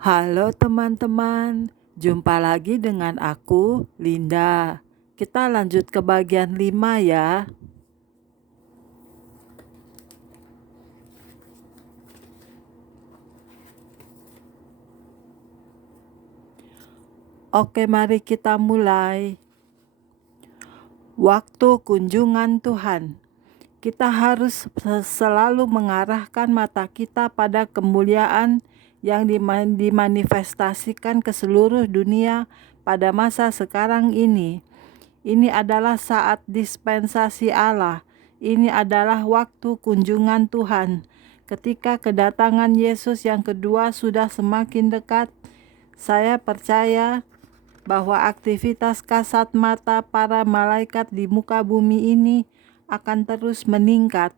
Halo teman-teman, jumpa lagi dengan aku, Linda. Kita lanjut ke bagian 5 ya. Oke, mari kita mulai. Waktu kunjungan Tuhan. Kita harus selalu mengarahkan mata kita pada kemuliaan yang dimanifestasikan ke seluruh dunia pada masa sekarang ini. Ini adalah saat dispensasi Allah. Ini adalah waktu kunjungan Tuhan. Ketika kedatangan Yesus yang kedua sudah semakin dekat, saya percaya bahwa aktivitas kasat mata para malaikat di muka bumi ini akan terus meningkat.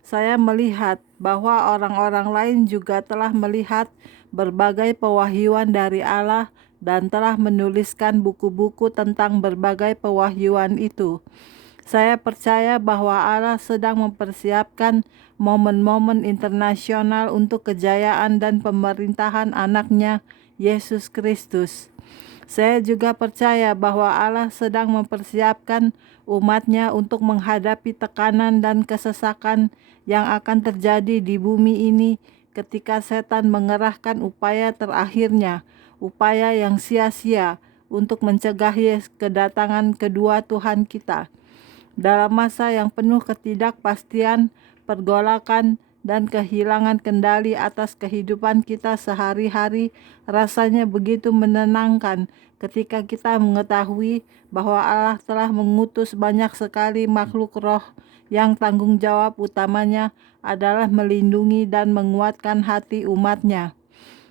Saya melihat bahwa orang-orang lain juga telah melihat berbagai pewahyuan dari Allah dan telah menuliskan buku-buku tentang berbagai pewahyuan itu. Saya percaya bahwa Allah sedang mempersiapkan momen-momen internasional untuk kejayaan dan pemerintahan anaknya, Yesus Kristus. Saya juga percaya bahwa Allah sedang mempersiapkan umatnya untuk menghadapi tekanan dan kesesakan yang akan terjadi di bumi ini ketika setan mengerahkan upaya terakhirnya, upaya yang sia-sia untuk mencegah kedatangan kedua Tuhan kita. Dalam masa yang penuh ketidakpastian, pergolakan, dan kehilangan kendali atas kehidupan kita sehari-hari, rasanya begitu menenangkan ketika kita mengetahui bahwa Allah telah mengutus banyak sekali makhluk roh yang tanggung jawab utamanya adalah melindungi dan menguatkan hati umatnya.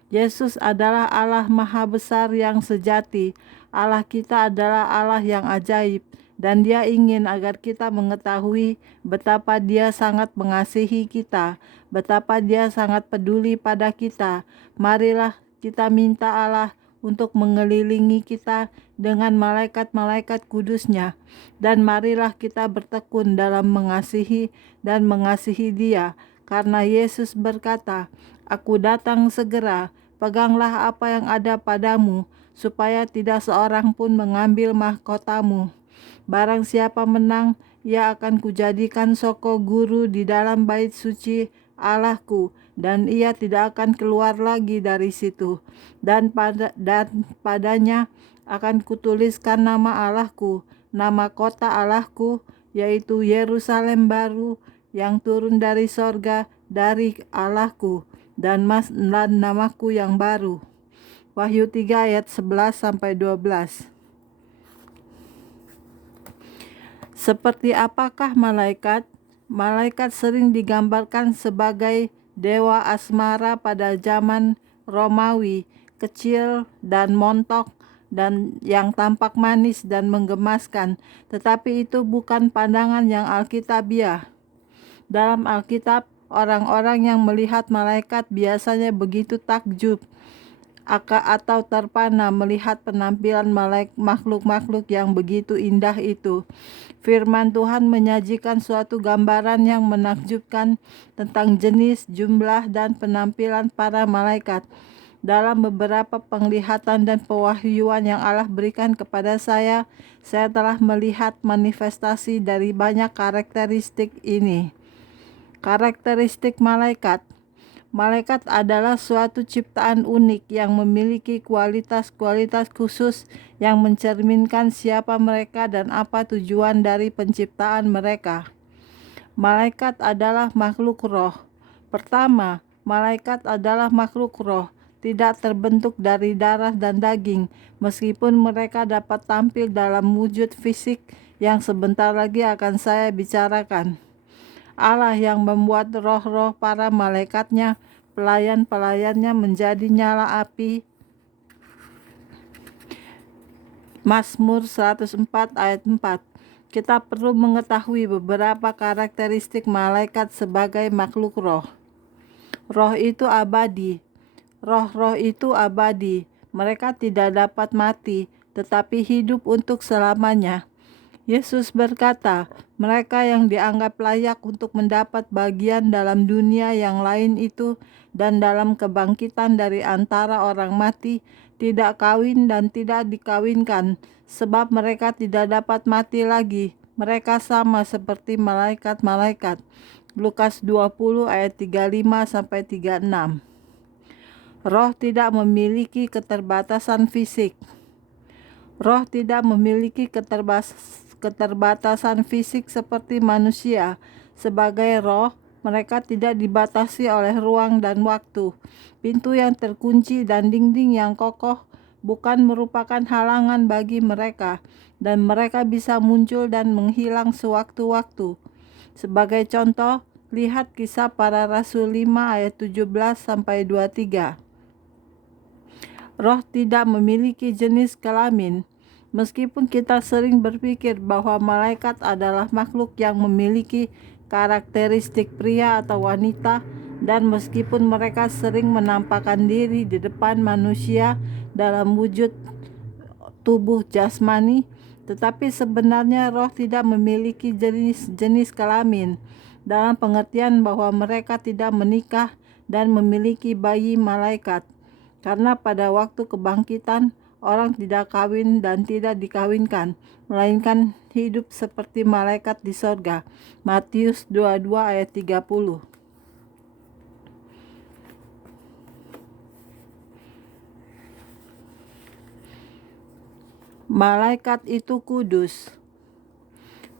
Yesus adalah Allah Maha Besar yang sejati. Allah kita adalah Allah yang ajaib, dan Dia ingin agar kita mengetahui betapa Dia sangat mengasihi kita, betapa Dia sangat peduli pada kita. Marilah kita minta Allah untuk mengelilingi kita dengan malaikat-malaikat kudusnya, dan marilah kita bertekun dalam mengasihi dan mengasihi Dia, karena Yesus berkata, "Aku datang segera, peganglah apa yang ada padamu, supaya tidak seorang pun mengambil mahkotamu. Barang siapa menang, ia akan kujadikan soko guru di dalam bait suci Allahku, dan ia tidak akan keluar lagi dari situ. Dan padanya akan kutuliskan nama Allahku, nama kota Allahku, yaitu Yerusalem baru yang turun dari sorga dari Allahku, dan namaku yang baru." Wahyu 3 ayat 11-12. Seperti apakah malaikat? Malaikat sering digambarkan sebagai dewa asmara pada zaman Romawi, kecil dan montok dan yang tampak manis dan menggemaskan, tetapi itu bukan pandangan yang alkitabiah. Dalam Alkitab, orang-orang yang melihat malaikat biasanya begitu takjub atau terpana melihat penampilan makhluk-makhluk yang begitu indah itu. Firman Tuhan menyajikan suatu gambaran yang menakjubkan tentang jenis, jumlah, dan penampilan para malaikat. Dalam beberapa penglihatan dan pewahyuan yang Allah berikan kepada saya telah melihat manifestasi dari banyak karakteristik ini. Karakteristik malaikat. Malaikat adalah suatu ciptaan unik yang memiliki kualitas-kualitas khusus yang mencerminkan siapa mereka dan apa tujuan dari penciptaan mereka. Malaikat adalah makhluk roh. Pertama, malaikat adalah makhluk roh, tidak terbentuk dari darah dan daging, meskipun mereka dapat tampil dalam wujud fisik yang sebentar lagi akan saya bicarakan. Allah yang membuat roh-roh para malaikatnya, pelayan-pelayannya menjadi nyala api. Mazmur 104 ayat 4. Kita perlu mengetahui beberapa karakteristik malaikat sebagai makhluk roh. Roh itu abadi. Roh-roh itu abadi. Mereka tidak dapat mati, tetapi hidup untuk selamanya. Yesus berkata, mereka yang dianggap layak untuk mendapat bagian dalam dunia yang lain itu dan dalam kebangkitan dari antara orang mati tidak kawin dan tidak dikawinkan, sebab mereka tidak dapat mati lagi. Mereka sama seperti malaikat-malaikat. Lukas 20 ayat 35-36. Roh tidak memiliki keterbatasan fisik. Roh tidak memiliki keterbatasan fisik seperti manusia. Sebagai roh, mereka tidak dibatasi oleh ruang dan waktu. Pintu yang terkunci dan dinding yang kokoh bukan merupakan halangan bagi mereka, dan mereka bisa muncul dan menghilang sewaktu-waktu. Sebagai contoh, lihat Kisah Para Rasul 5 ayat 17-23. Roh tidak memiliki jenis kelamin. Meskipun kita sering berpikir bahwa malaikat adalah makhluk yang memiliki karakteristik pria atau wanita, dan meskipun mereka sering menampakkan diri di depan manusia dalam wujud tubuh jasmani, tetapi sebenarnya roh tidak memiliki jenis kelamin, dalam pengertian bahwa mereka tidak menikah dan memiliki bayi malaikat. Karena pada waktu kebangkitan, orang tidak kawin dan tidak dikawinkan, melainkan hidup seperti malaikat di sorga. Matius 22 ayat 30. Malaikat itu kudus.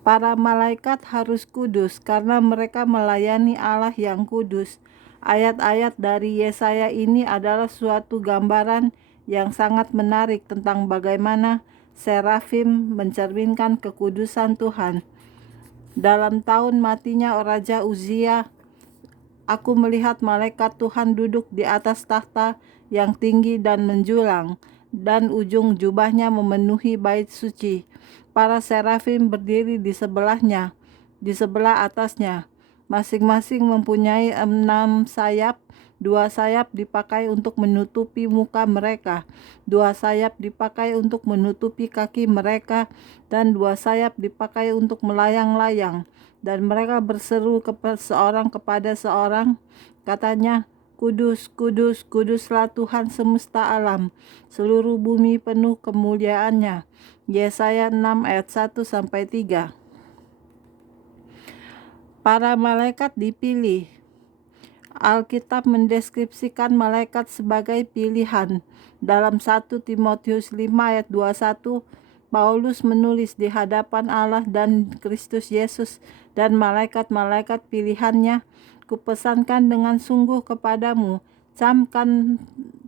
Para malaikat harus kudus karena mereka melayani Allah yang kudus. Ayat-ayat dari Yesaya ini adalah suatu gambaran yang sangat menarik tentang bagaimana serafim mencerminkan kekudusan Tuhan. Dalam tahun matinya Raja Uzia, aku melihat malaikat Tuhan duduk di atas tahta yang tinggi dan menjulang, dan ujung jubahnya memenuhi bait suci. Para serafim berdiri di sebelahnya, di sebelah atasnya. Masing-masing mempunyai 6 sayap. 2 sayap dipakai untuk menutupi muka mereka, 2 sayap dipakai untuk menutupi kaki mereka, dan 2 sayap dipakai untuk melayang-layang. Dan mereka berseru seorang kepada seorang, katanya, Kudus, kudus, kuduslah Tuhan semesta alam, seluruh bumi penuh kemuliaannya. Yesaya 6 ayat 1-3. Para malaikat dipilih. Alkitab mendeskripsikan malaikat sebagai pilihan. Dalam 1 Timotius 5 ayat 21, Paulus menulis di hadapan Allah dan Kristus Yesus dan malaikat-malaikat pilihannya, kupesankan dengan sungguh kepadamu,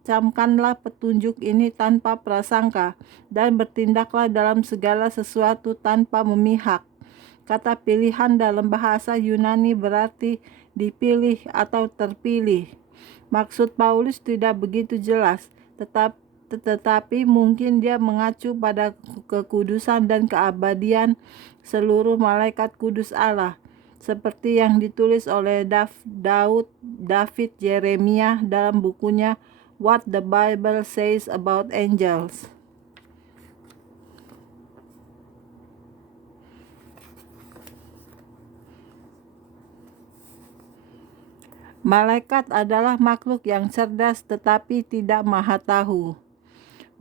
camkanlah petunjuk ini tanpa prasangka, dan bertindaklah dalam segala sesuatu tanpa memihak. Kata pilihan dalam bahasa Yunani berarti dipilih atau terpilih. Maksud Paulus tidak begitu jelas, tetapi mungkin dia mengacu pada kekudusan dan keabadian seluruh malaikat kudus Allah, seperti yang ditulis oleh David Yeremia dalam bukunya What the Bible Says About Angels. Malaikat adalah makhluk yang cerdas tetapi tidak maha tahu.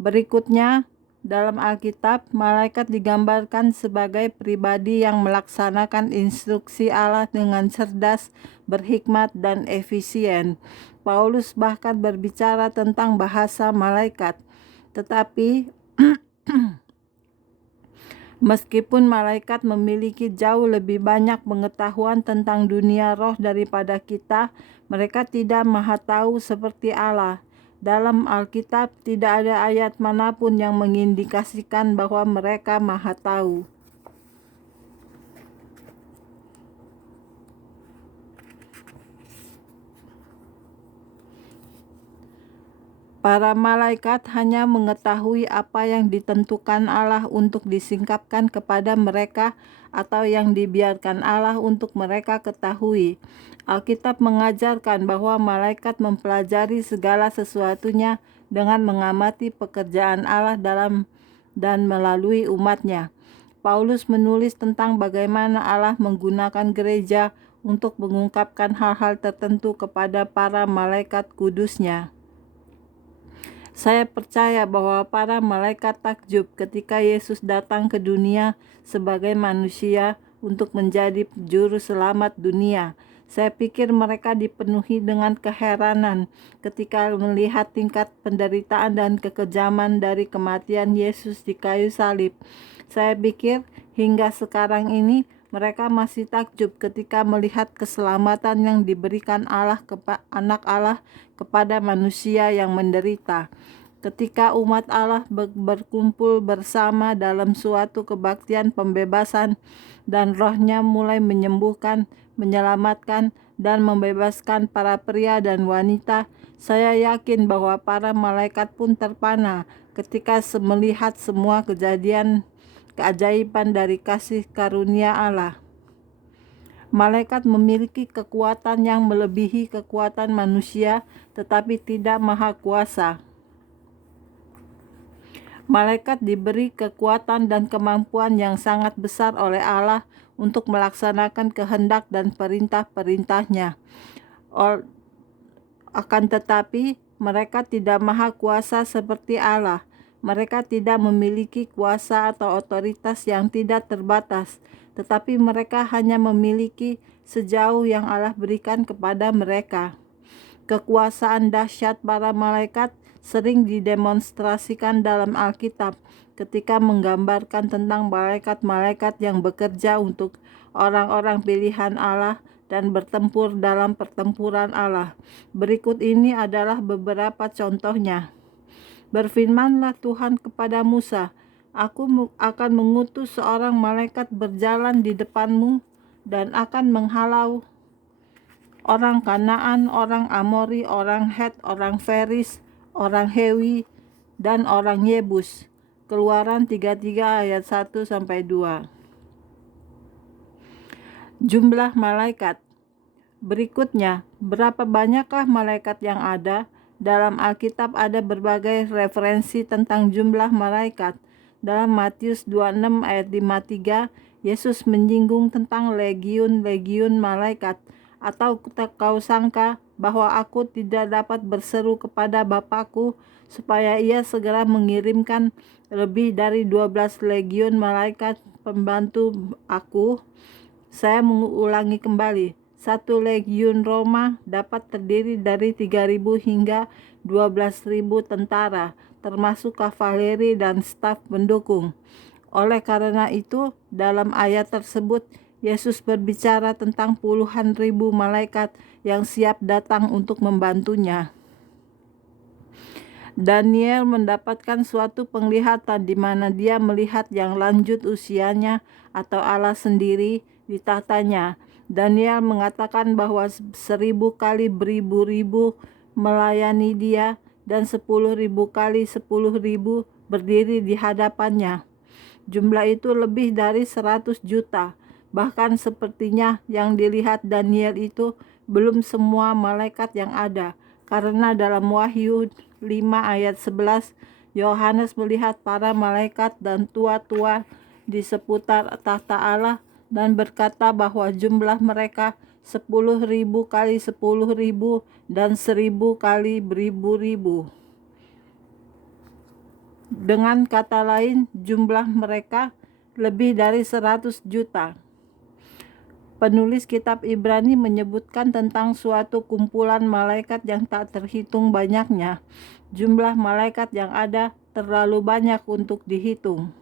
Berikutnya, dalam Alkitab, malaikat digambarkan sebagai pribadi yang melaksanakan instruksi Allah dengan cerdas, berhikmat, dan efisien. Paulus bahkan berbicara tentang bahasa malaikat. Tetapi meskipun malaikat memiliki jauh lebih banyak pengetahuan tentang dunia roh daripada kita, mereka tidak maha tahu seperti Allah. Dalam Alkitab tidak ada ayat manapun yang mengindikasikan bahwa mereka maha tahu. Para malaikat hanya mengetahui apa yang ditentukan Allah untuk disingkapkan kepada mereka atau yang dibiarkan Allah untuk mereka ketahui. Alkitab mengajarkan bahwa malaikat mempelajari segala sesuatunya dengan mengamati pekerjaan Allah dalam dan melalui umatnya. Paulus menulis tentang bagaimana Allah menggunakan gereja untuk mengungkapkan hal-hal tertentu kepada para malaikat kudusnya. Saya percaya bahwa para malaikat takjub ketika Yesus datang ke dunia sebagai manusia untuk menjadi juru selamat dunia. Saya pikir mereka dipenuhi dengan keheranan ketika melihat tingkat penderitaan dan kekejaman dari kematian Yesus di kayu salib. Saya pikir hingga sekarang ini mereka masih takjub ketika melihat keselamatan yang diberikan anak Allah kepada manusia yang menderita. Ketika umat Allah berkumpul bersama dalam suatu kebaktian pembebasan dan Roh-Nya mulai menyembuhkan, menyelamatkan, dan membebaskan para pria dan wanita, saya yakin bahwa para malaikat pun terpana ketika melihat semua kejadian keajaiban dari kasih karunia Allah. Malaikat memiliki kekuatan yang melebihi kekuatan manusia, tetapi tidak maha kuasa. Malaikat diberi kekuatan dan kemampuan yang sangat besar oleh Allah untuk melaksanakan kehendak dan perintah-perintahnya. Akan tetapi, mereka tidak maha kuasa seperti Allah. Mereka tidak memiliki kuasa atau otoritas yang tidak terbatas, tetapi mereka hanya memiliki sejauh yang Allah berikan kepada mereka. Kekuasaan dahsyat para malaikat sering didemonstrasikan dalam Alkitab ketika menggambarkan tentang malaikat-malaikat yang bekerja untuk orang-orang pilihan Allah dan bertempur dalam pertempuran Allah. Berikut ini adalah beberapa contohnya. Berfirmanlah Tuhan kepada Musa, "Aku akan mengutus seorang malaikat berjalan di depanmu dan akan menghalau orang Kanaan, orang Amori, orang Het, orang Feris, orang Hewi, dan orang Yebus." Keluaran 33 ayat 1-2. Jumlah malaikat. Berikutnya, berapa banyakkah malaikat yang ada? Dalam Alkitab ada berbagai referensi tentang jumlah malaikat. Dalam Matius 26 ayat 53, Yesus menyinggung tentang legiun-legiun malaikat. Atau kau sangka bahwa aku tidak dapat berseru kepada Bapakku supaya ia segera mengirimkan lebih dari 12 legiun malaikat pembantu aku? Saya mengulangi kembali, satu legiun Roma dapat terdiri dari 3.000 hingga 12.000 tentara, termasuk kavaleri dan staf pendukung. Oleh karena itu, dalam ayat tersebut, Yesus berbicara tentang puluhan ribu malaikat yang siap datang untuk membantunya. Daniel mendapatkan suatu penglihatan di mana dia melihat yang lanjut usianya atau Allah sendiri di tahtanya. Daniel mengatakan bahwa 1.000 kali beribu-ribu melayani dia dan 10.000 kali 10.000 berdiri di hadapannya. Jumlah itu lebih dari 100 juta. Bahkan sepertinya yang dilihat Daniel itu belum semua malaikat yang ada. Karena dalam Wahyu 5 ayat 11, Yohanes melihat para malaikat dan tua-tua di seputar tahta Allah dan berkata bahwa jumlah mereka 10.000 kali 10.000 dan 1.000 kali beribu-ribu. Dengan kata lain, jumlah mereka lebih dari 100 juta. Penulis kitab Ibrani menyebutkan tentang suatu kumpulan malaikat yang tak terhitung banyaknya. Jumlah malaikat yang ada terlalu banyak untuk dihitung.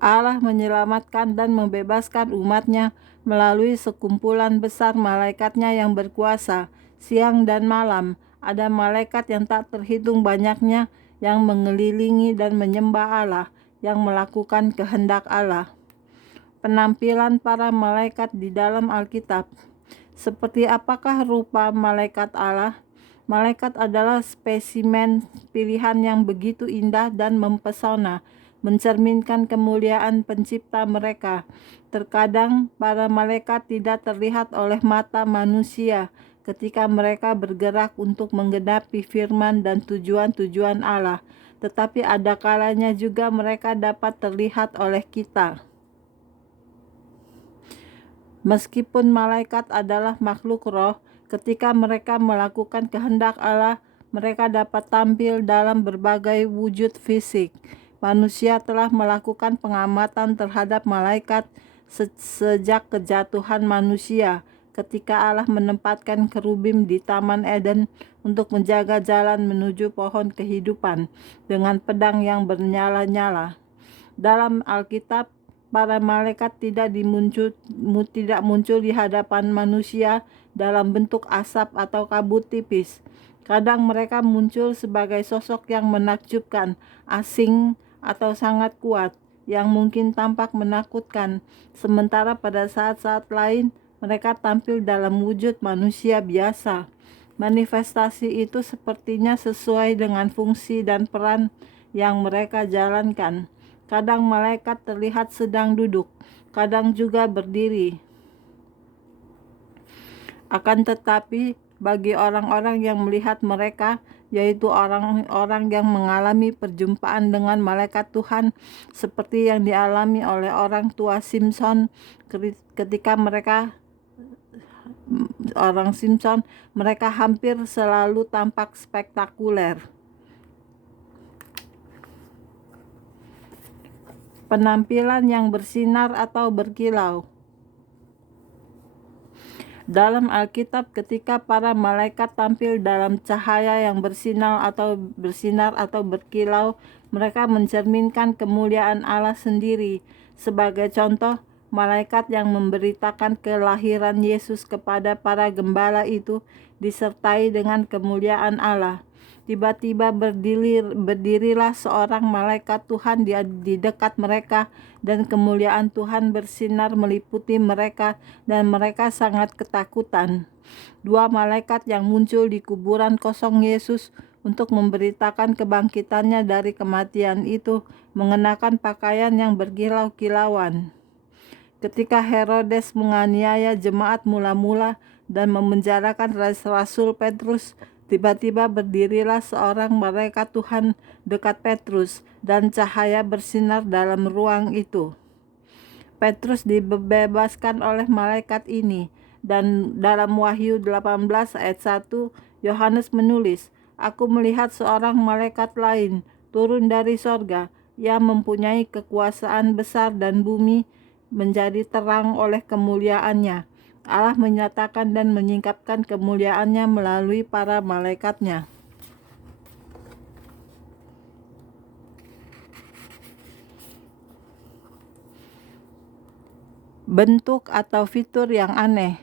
Allah menyelamatkan dan membebaskan umatnya melalui sekumpulan besar malaikatnya yang berkuasa. Siang dan malam, ada malaikat yang tak terhitung banyaknya yang mengelilingi dan menyembah Allah, yang melakukan kehendak Allah. Penampilan para malaikat di dalam Alkitab. Seperti apakah rupa malaikat Allah? Malaikat adalah spesimen pilihan yang begitu indah dan mempesona, mencerminkan kemuliaan pencipta mereka. Terkadang para malaikat tidak terlihat oleh mata manusia ketika mereka bergerak untuk menggenapi firman dan tujuan-tujuan Allah. Tetapi ada kalanya juga mereka dapat terlihat oleh kita. Meskipun malaikat adalah makhluk roh, ketika mereka melakukan kehendak Allah, mereka dapat tampil dalam berbagai wujud fisik. Manusia telah melakukan pengamatan terhadap malaikat sejak kejatuhan manusia, ketika Allah menempatkan kerubim di Taman Eden untuk menjaga jalan menuju pohon kehidupan dengan pedang yang bernyala-nyala. Dalam Alkitab, para malaikat tidak muncul di hadapan manusia dalam bentuk asap atau kabut tipis. Kadang mereka muncul sebagai sosok yang menakjubkan, asing, atau sangat kuat, yang mungkin tampak menakutkan. Sementara pada saat-saat lain, mereka tampil dalam wujud manusia biasa. Manifestasi itu sepertinya sesuai dengan fungsi dan peran yang mereka jalankan. Kadang malaikat terlihat sedang duduk, kadang juga berdiri. Akan tetapi, bagi orang-orang yang melihat mereka, yaitu orang-orang yang mengalami perjumpaan dengan malaikat Tuhan, seperti yang dialami oleh orang tua Simpson ketika mereka hampir selalu tampak spektakuler. Penampilan yang bersinar atau berkilau. Dalam Alkitab, ketika para malaikat tampil dalam cahaya yang bersinar atau berkilau, mereka mencerminkan kemuliaan Allah sendiri. Sebagai contoh, malaikat yang memberitakan kelahiran Yesus kepada para gembala itu disertai dengan kemuliaan Allah. Tiba-tiba berdirilah seorang malaikat Tuhan di dekat mereka, dan kemuliaan Tuhan bersinar meliputi mereka, dan mereka sangat ketakutan. Dua malaikat yang muncul di kuburan kosong Yesus untuk memberitakan kebangkitannya dari kematian itu mengenakan pakaian yang berkilau-kilauan. Ketika Herodes menganiaya jemaat mula-mula dan memenjarakan Rasul Petrus, tiba-tiba berdirilah seorang malaikat Tuhan dekat Petrus, dan cahaya bersinar dalam ruang itu. Petrus dibebaskan oleh malaikat ini, dan dalam Wahyu 18 ayat 1, Yohanes menulis, "Aku melihat seorang malaikat lain turun dari sorga, yang mempunyai kekuasaan besar, dan bumi menjadi terang oleh kemuliaannya. Allah menyatakan dan menyingkapkan kemuliaannya melalui para malaikatnya." Bentuk atau fitur yang aneh.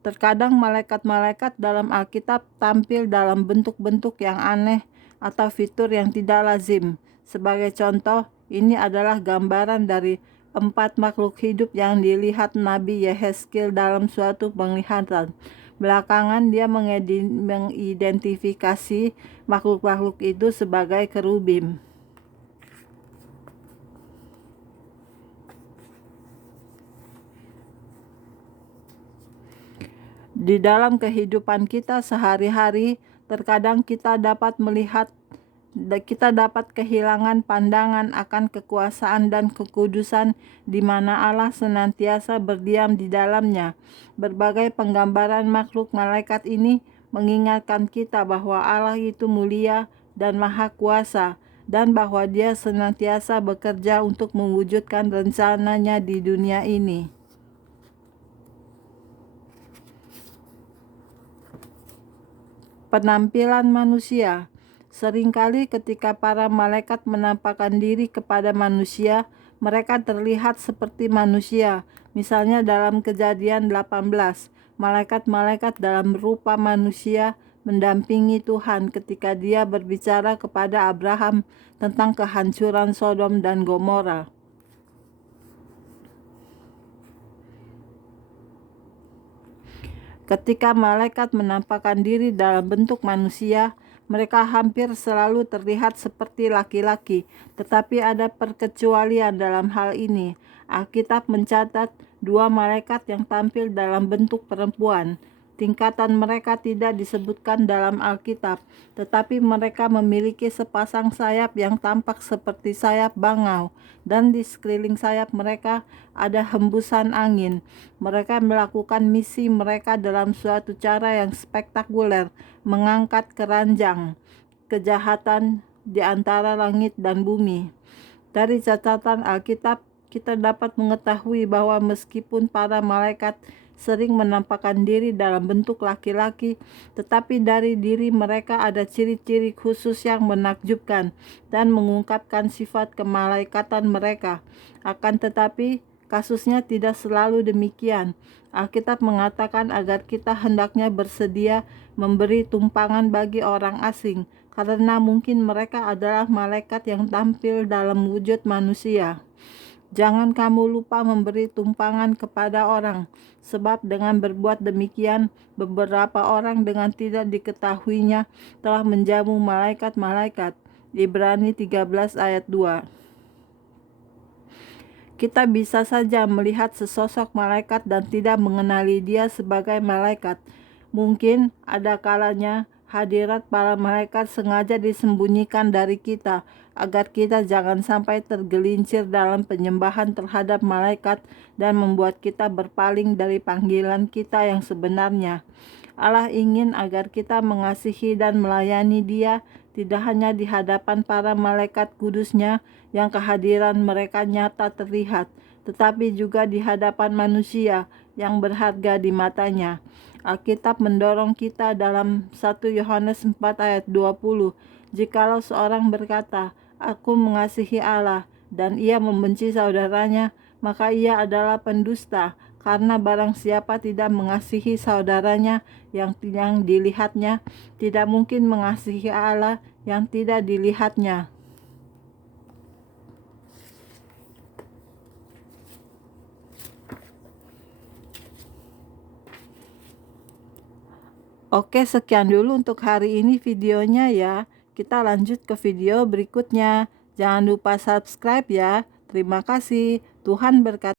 Terkadang malaikat-malaikat dalam Alkitab tampil dalam bentuk-bentuk yang aneh atau fitur yang tidak lazim. Sebagai contoh, ini adalah gambaran dari 4 makhluk hidup yang dilihat Nabi Yehezkiel dalam suatu penglihatan. Belakangan dia mengidentifikasi makhluk-makhluk itu sebagai kerubim. Di dalam kehidupan kita sehari-hari, terkadang kita dapat kehilangan pandangan akan kekuasaan dan kekudusan di mana Allah senantiasa berdiam di dalamnya. Berbagai penggambaran makhluk malaikat ini mengingatkan kita bahwa Allah itu mulia dan maha kuasa, dan bahwa Dia senantiasa bekerja untuk mewujudkan rencananya di dunia ini. Penampilan manusia. Seringkali ketika para malaikat menampakkan diri kepada manusia, mereka terlihat seperti manusia. Misalnya dalam Kejadian 18, malaikat-malaikat dalam rupa manusia mendampingi Tuhan ketika Dia berbicara kepada Abraham tentang kehancuran Sodom dan Gomora. Ketika malaikat menampakkan diri dalam bentuk manusia, mereka hampir selalu terlihat seperti laki-laki, tetapi ada perkecualian dalam hal ini. Alkitab mencatat 2 malaikat yang tampil dalam bentuk perempuan. Tingkatan mereka tidak disebutkan dalam Alkitab, tetapi mereka memiliki sepasang sayap yang tampak seperti sayap bangau, dan di sekeliling sayap mereka ada hembusan angin. Mereka melakukan misi mereka dalam suatu cara yang spektakuler, mengangkat keranjang kejahatan di antara langit dan bumi. Dari catatan Alkitab, kita dapat mengetahui bahwa meskipun para malaikat sering menampakkan diri dalam bentuk laki-laki, tetapi dari diri mereka ada ciri-ciri khusus yang menakjubkan dan mengungkapkan sifat kemalaikatan mereka. Akan tetapi, kasusnya tidak selalu demikian. Alkitab mengatakan agar kita hendaknya bersedia memberi tumpangan bagi orang asing, karena mungkin mereka adalah malaikat yang tampil dalam wujud manusia. Jangan kamu lupa memberi tumpangan kepada orang, sebab dengan berbuat demikian, beberapa orang dengan tidak diketahuinya telah menjamu malaikat-malaikat. Ibrani 13 ayat 2. Kita bisa saja melihat sesosok malaikat dan tidak mengenali dia sebagai malaikat. Mungkin ada kalanya hadirat para malaikat sengaja disembunyikan dari kita, agar kita jangan sampai tergelincir dalam penyembahan terhadap malaikat dan membuat kita berpaling dari panggilan kita yang sebenarnya. Allah ingin agar kita mengasihi dan melayani Dia, tidak hanya di hadapan para malaikat kudusnya yang kehadiran mereka nyata terlihat, tetapi juga di hadapan manusia yang berharga di matanya. Alkitab mendorong kita dalam 1 Yohanes 4 ayat 20, jikalau seorang berkata, "Aku mengasihi Allah," dan ia membenci saudaranya, maka ia adalah pendusta. Karena barang siapa tidak mengasihi saudaranya yang dilihatnya, tidak mungkin mengasihi Allah yang tidak dilihatnya. Oke, sekian dulu untuk hari ini videonya ya. Kita lanjut ke video berikutnya. Jangan lupa subscribe ya. Terima kasih. Tuhan berkati.